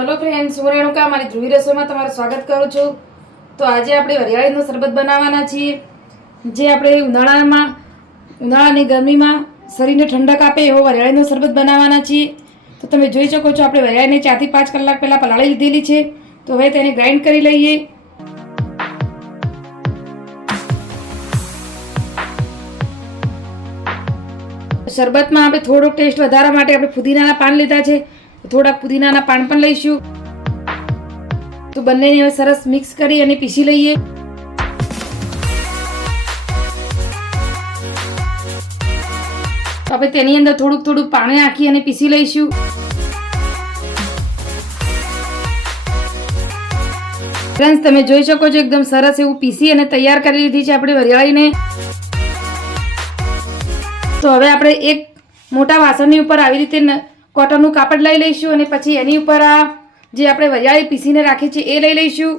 તો hello friends, હું રેણુકા મારી ધ્રુવી રસોઈમાં તમારું સ્વાગત કરું છું। તો આજે આપણે વરિયાળીનું શરબત બનાવવાના છીએ, જે આપણે ઉનાળાની ગરમીમાં શરીરને ઠંડક આપે એવો વરિયાળીનું શરબત બનાવવાના છીએ। તો તમે જોઈ શકો છો આપણે વરિયાળીને 4 થી 5 કલાક પહેલાં પલાળી લીધેલી છે। તો હવે તેને ગ્રાઇન્ડ કરી લઈએ। શરબતમાં આપણે થોડોક ટેસ્ટ વધારવા માટે આપણે પુદીનાના પાન લીધા છે, થોડાક પુદીનાના પાન પણ લઈશું। તો બંનેને હવે સરસ મિક્સ કરી અને પીસી લઈએ। તો આપણે તેની અંદર થોડુંક પાણી નાખી અને પીસી લઈશું। ફ્રેન્ડ્સ, તમે જોઈ શકો છો એકદમ સરસ એવું પીસી અને તૈયાર કરી લીધી છે આપણે વરિયાળીને। તો હવે આપણે એક મોટા વાસણની ઉપર આવી રીતે કોટનનું કાપડ લઈ લઈશું અને પછી એની ઉપર આ જે આપણે વરિયાળી પીસીને રાખી છે એ લઈ લઈશું।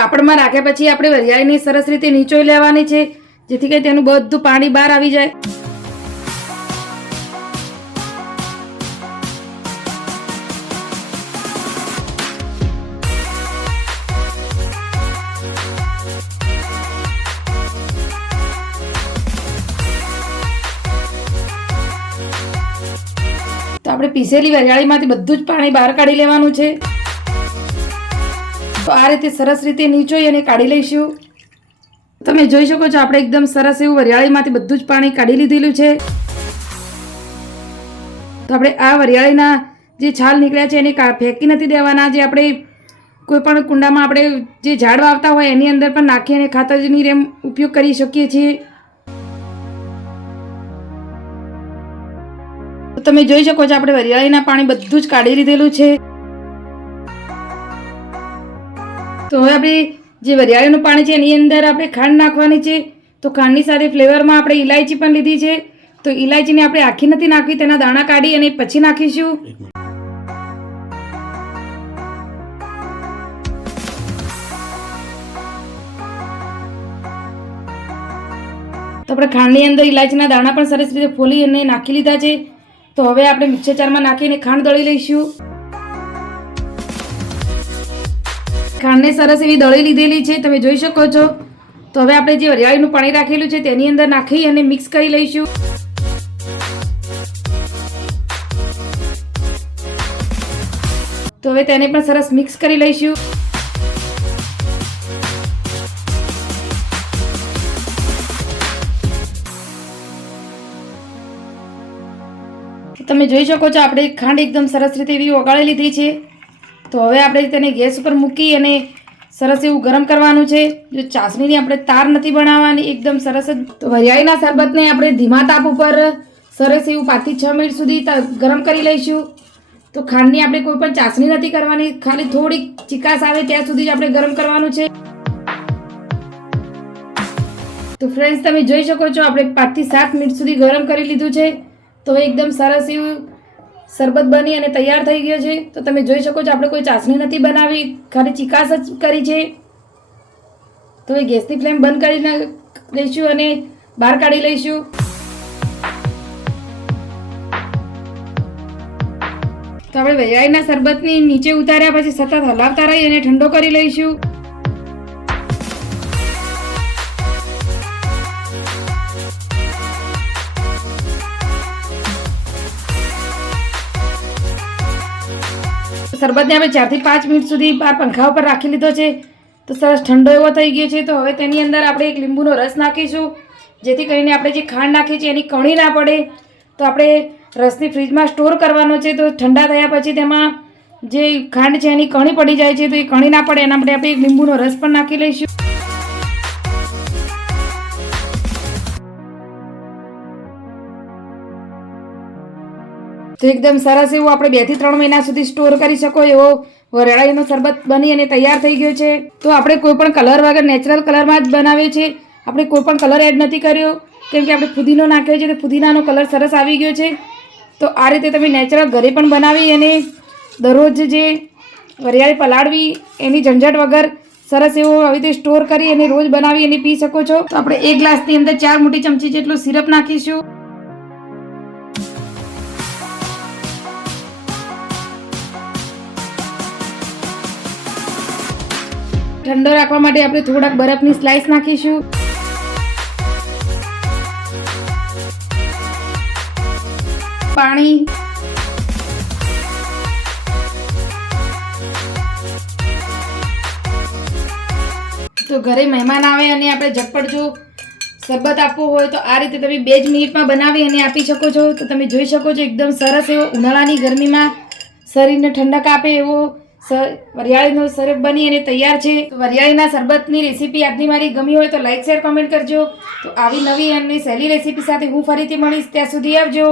કાપડમાં રાખ્યા પછી આપણે વરિયાળીને સરસ રીતે નીચોઈ લેવાની છે, જેથી કરી તેનું બધું પાણી બહાર આવી જાય। તો આપણે પીસેલી વરિયાળીમાંથી બધું જ પાણી બહાર કાઢી લેવાનું છે। તો આ રીતે સરસ રીતે નીચોઈ અને કાઢી લઈશું। તમે જોઈ શકો છો આપણે એકદમ સરસ એવું વરિયાળીમાંથી બધું જ પાણી કાઢી લીધેલું છે। તો આપણે આ વરિયાળીના જે છાલ નીકળ્યા છે એને ફેંકી નથી દેવાના। જે આપણે કોઈ પણ કુંડામાં આપણે જે ઝાડ વાવતા હોય એની અંદર પણ નાખી અને ખાતરની જેમ ઉપયોગ કરી શકીએ છીએ। તમે જોઈ શકો છો આપણે વરિયાળીના પાણી બધું જ કાઢી લીધેલું છે। તો હવે આપણે જે વરિયાળીનું પાણી છે એની અંદર આપણે ખાંડ નાખવાની છે। તો ખાંડની સાથે ફ્લેવરમાં આપણે ઇલાયચી પણ લીધી છે। તો ઇલાયચીને આપણે આખી નથી નાખવી, તેના દાણા કાઢી અને પછી નાખીશું। તો આપણે ખાંડની અંદર ઇલાયચીના દાણા પણ સરસ રીતે ફોલી અને નાખી લીધા છે। તો હવે આપણે મિક્સર જારમાં નાખીને ખાંડ દળી લઈશું। ખાંડને સરસ એવી દળી લીધેલી છે, તમે જોઈ શકો છો। તો હવે આપણે જે વરિયાળીનું પાણી રાખેલું છે તેની અંદર નાખી અને મિક્સ કરી લઈશું। તો હવે તેને પણ સરસ મિક્સ કરી લઈશું। તમે જોઈ શકો છો આપણે ખાંડ એકદમ સરસ રીતે એવી ઓગાળી લીધી છે। તો હવે આપણે તેને ગેસ ઉપર મૂકી અને સરસ એવું ગરમ કરવાનું છે। જો ચાસણીની આપણે તાર નથી બનાવવાની, એકદમ સરસ જ। તો વરિયાળીના શરબતને આપણે ધીમા તાપ ઉપર સરસ એવું 5 થી 6 મિનિટ સુધી ગરમ કરી લઈશું। તો ખાંડની આપણે કોઈ પણ ચાસણી નથી કરવાની, ખાલી થોડીક ચીકાશ આવે ત્યાં સુધી જ આપણે ગરમ કરવાનું છે। તો ફ્રેન્ડ્સ, તમે જોઈ શકો છો આપણે 5 થી 7 મિનિટ સુધી ગરમ કરી લીધું છે। તો એકદમ સરસ એવું શરબત બની અને તૈયાર થઈ ગયો છે। તો તમે જોઈ શકો છો આપણે કોઈ ચાસણી નથી બનાવી, ખાલી ચીકાશ જ કરી છે। તો એ ગેસની ફ્લેમ બંધ કરીને લઈશું અને બહાર કાઢી લઈશું। તો આપણે વરિયાળીના શરબતની નીચે ઉતાર્યા પછી સતત હલાવતા રહી અને ઠંડો કરી લઈશું। શરબતને આપણે 4 થી 5 મિનિટ સુધી બહાર પંખા ઉપર રાખી લીધો છે। તો સરસ ઠંડો એવો થઈ ગયો છે। તો હવે તેની અંદર આપણે એક લીંબુનો રસ નાખીશું, જેથી કરીને આપણે જે ખાંડ નાખી છે એની કણી ના પડે। તો આપણે રસને ફ્રીજમાં સ્ટોર કરવાનો છે। તો ઠંડા થયા પછી તેમાં જે ખાંડ છે એની કણી પડી જાય છે, તો એ કણી ના પડે એના માટે આપણે એક લીંબુનો રસ પણ નાખી લઈશું। તો એકદમ સરસ એવું આપણે 2 થી 3 મહિના સુધી સ્ટોર કરી શકો એવો વરિયાળીનો શરબત બની અને તૈયાર થઈ ગયો છે। તો આપણે કોઈ પણ કલર વગર નેચરલ કલરમાં જ બનાવીએ છીએ, આપણે કોઈ પણ કલર એડ નથી કર્યો, કેમ કે આપણે ફુદીનો નાખ્યો છે તો ફુદીનાનો કલર સરસ આવી ગયો છે। તો આ રીતે તમે નેચરલ ઘરે પણ બનાવી અને દરરોજ જે વરિયાળી પલાળવી એની ઝંઝટ વગર સરસ એવો આવી રીતે સ્ટોર કરી અને રોજ બનાવી અને પી શકો છો. તો આપણે એક ગ્લાસની અંદર 4 મોટી ચમચી જેટલું સિરપ નાખીશું. ઠંડો રાખવા માટે આપણે થોડાક બરફની સ્લાઇસ નાખીશું. પાણી, તો ઘરે મહેમાન આવે અને આપણે ઝટપટ જો શરબત આપવો હોય તો આ રીતે તમે 2 જ મિનિટમાં બનાવી અને આપી શકો છો. તો તમે જોઈ શકો છો એકદમ સરસ એવો ઉનાળાની ગરમીમાં શરીરને ઠંડક આપે એવો વરિયાળીનો શરબત બની અને તૈયાર છે. તો વરિયાળીના શરબતની રેસીપી આજની મારી ગમી હોય તો લાઈક શેર કોમેન્ટ કરજો. તો આવી નવી અને સહેલી રેસીપી સાથે હું ફરીથી મળીશ. ત્યાં સુધી આવજો.